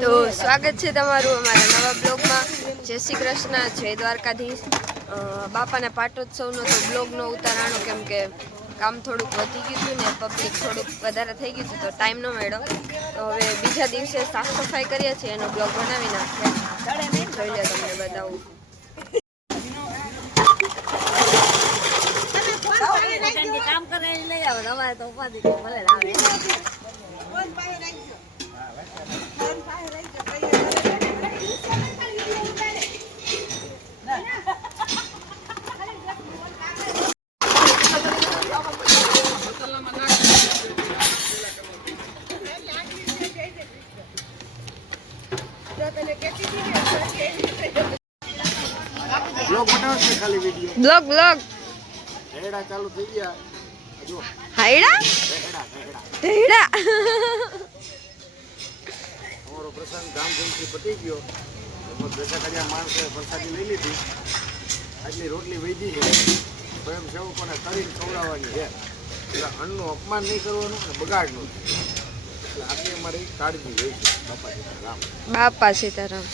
તો સ્વાગત છે તમારું અમારા નવા બ્લોગમાં। જય શ્રી કૃષ્ણ, જય દ્વારકાધીશ। બાપાના પાટોત્સવનો તો બ્લોગનો ઉતારાણો કેમ કે કામ થોડુંક વધી ગયું હતું ને પબ્લિક થોડુંક વધારે થઈ ગયું હતું તો ટાઈમ ન મળ્યો। તો હવે બીજા દિવસે સાફ સફાઈ કરીએ છીએ એનો બ્લોગ બનાવી નાખીએ। જોઈ લે તમને બતાવું। કામ કરે લઈ આવો અમારે તો ઉપાધિ ભલે લાવે। ब्लॉग ब्लॉग हेड़ा चालू થઈ ગયા જો हेड़ा हेड़ा અમારો પ્રસંગ ધામધૂમથી પતી ગયો। એમાં બેઠા કર્યા માણસે પ્રસાદી લઈ લીધી। આટલી રોટલી વૈધી છે સ્વયંસેવકોને કરીને ખવડાવવાની છે। એટલે અન્નનું અપમાન નહીં કરવાનું અને બગાડ ન થાય એટલે આટલી અમારી કાળજી હોય છે। બાપા સીતારામ।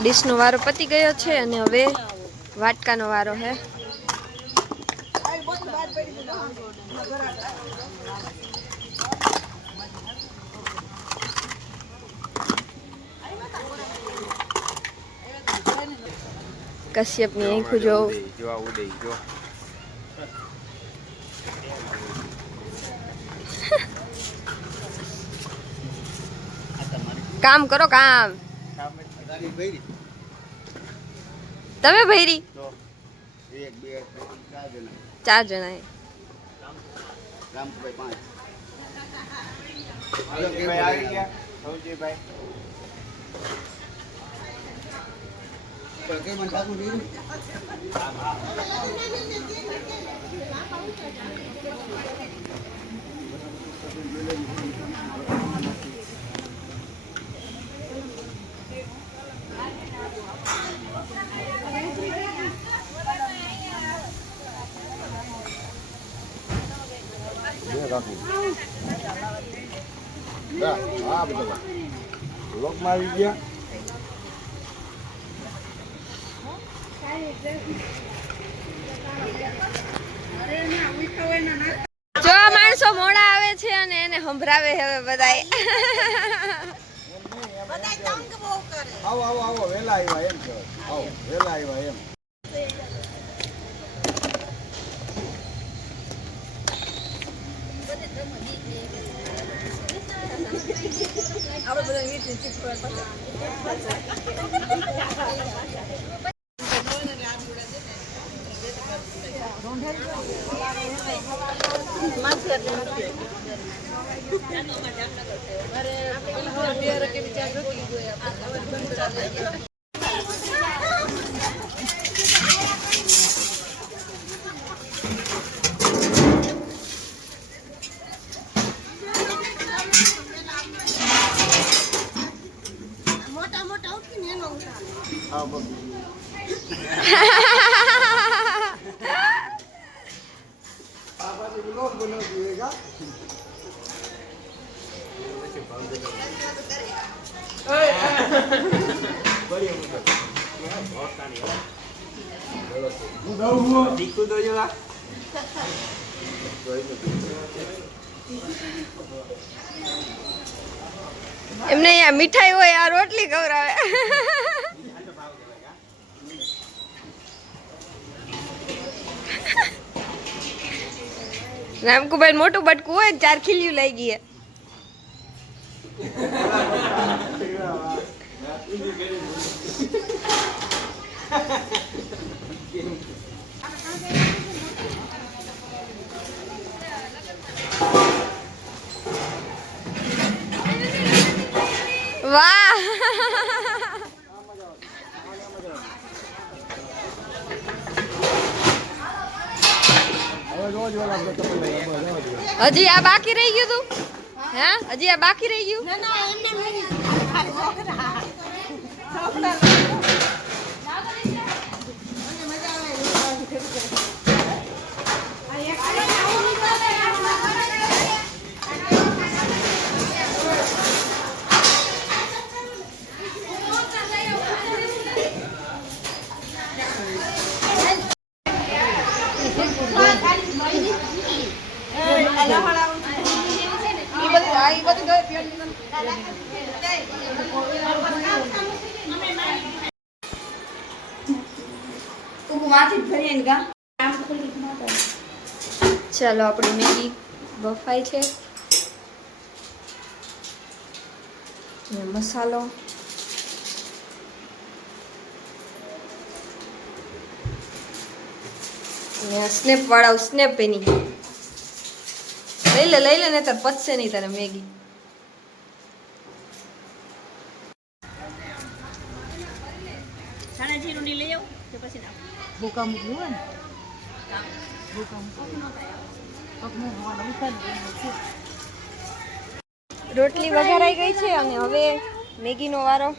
ડીશનો વારો પતી ગયો છે અને હવે વાટકાનો વારો હે। કશ્યપની આંખો જો काम करो काम तमे भैरी 4 जना है हाँ बताओ लोग मारी गया जो माणसो मोड़ा आवे छे अने एने संभरावे हवे बधाय बधाय तंग बહુ કરે આવો આવો આવો વેલા આવ્યા એમ કહેવાય આવો વેલા આવ્યા એમ આપણે બધા વીટ ચીકવા પાછા એમને અહીંયા મીઠાઈ હોય આ રોટલી ખવડાવે રામકુભાઈ મોટું બટકું હોય 4 ખીલ્યું લઈ ગઈ વાહ હજી આ બાકી રહી ગયું તું હે હજી આ બાકી રહી ગયું ના ના એમને ચાલો આપણી મેગી બફાઈ છે. મસાલો સ્નેપ વાળા સ્નેપ એની લઈ લે ને તાર પચશે નહીં તારે મેગી. રોટલી વઘારાઈ ગઈ છે અને હવે મેગીનો વારો.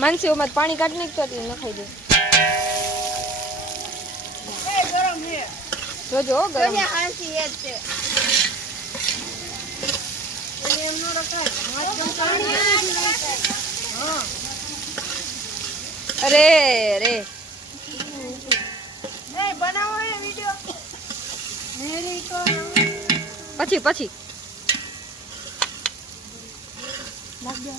માનસી ઓમાં પાણી કાઢી નાખતો એટલે ન ખાઈ દે. જોજો ગરમ. અરે રે પછી નાખ દો.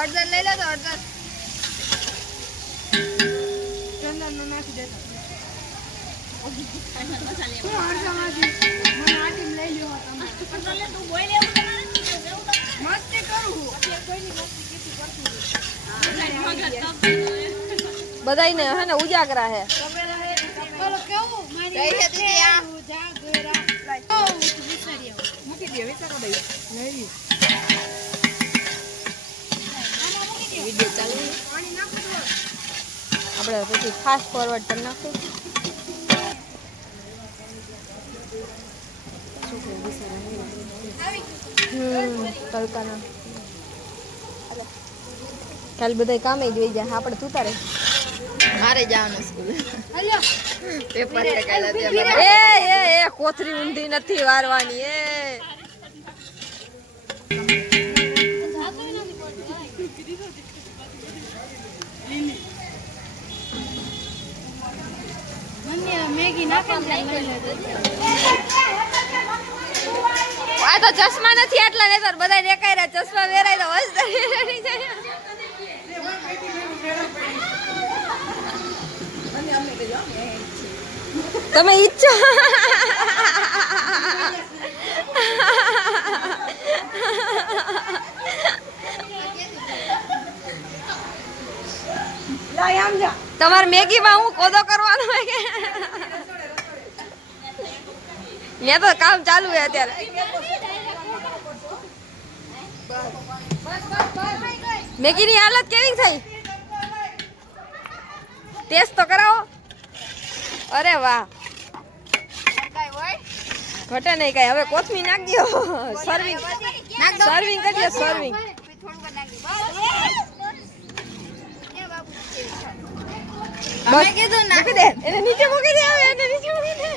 અડધર લઈ લો તો અડધર ચંદન નો નાખી દેતો. બધાને હે ને ઉજાગરા હે. આપણે પછી ફાસ્ટ ફોરવર્ડ કરી નાખું. તડકાના કાલ બધા કામે જ વહી જાય. આપણે તું તારે મારે જવાનું સ્કૂલ પેપર એ કોથરી ઊંધી નથી વારવાની. આ તો ચશ્મા નથી આટલા ને બધા દેખાય ચશ્મા વેરાય તો તમે ઈચ્છો તમારે મેગી માં હું કોદો કરવાનો હોય કે મેં તો કામ ચાલુ છે અત્યારે. મેગી ની હાલત કેવી થઈ? ટેસ્ટ તો કરાવો. અરે વાહ ઘટે નહીં કઈ. હવે કોથમી નાખ દો. સર્વિંગ કરી દો. સર્વિંગ મૂકી દે. એને નીચે મૂકી દે. એને નીચે મૂકી દે.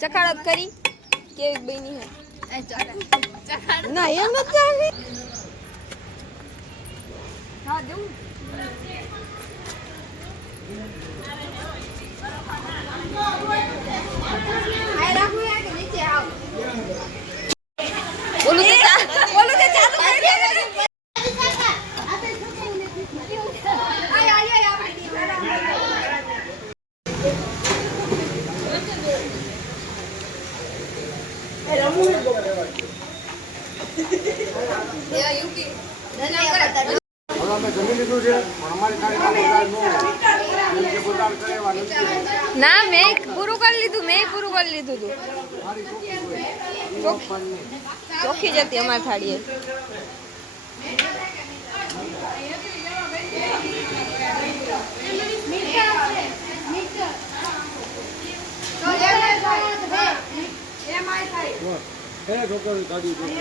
ચખાડત કરી કેવી બની હે? ના એમ નથી ચાલી. હા દેવું બોલું તો ચાલુ કરી દે. હવે અમે જમી લીધું છે પણ અમારી ખાલી જેમ કે બગાડ કરે એવા નથી. ના મેં પૂરું કરી લીધું હતું મારી ચોખ્ખી હોય. ઈ ઓપન નહીં. ચોખ્ખી જ હતી અમારી થાળીએ.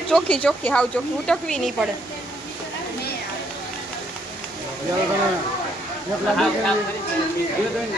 ચોખ્ખી હાવ ચોખ્ખી ઉટકવી નહીં પડે. એક લાદી કરી, બે ત્રણ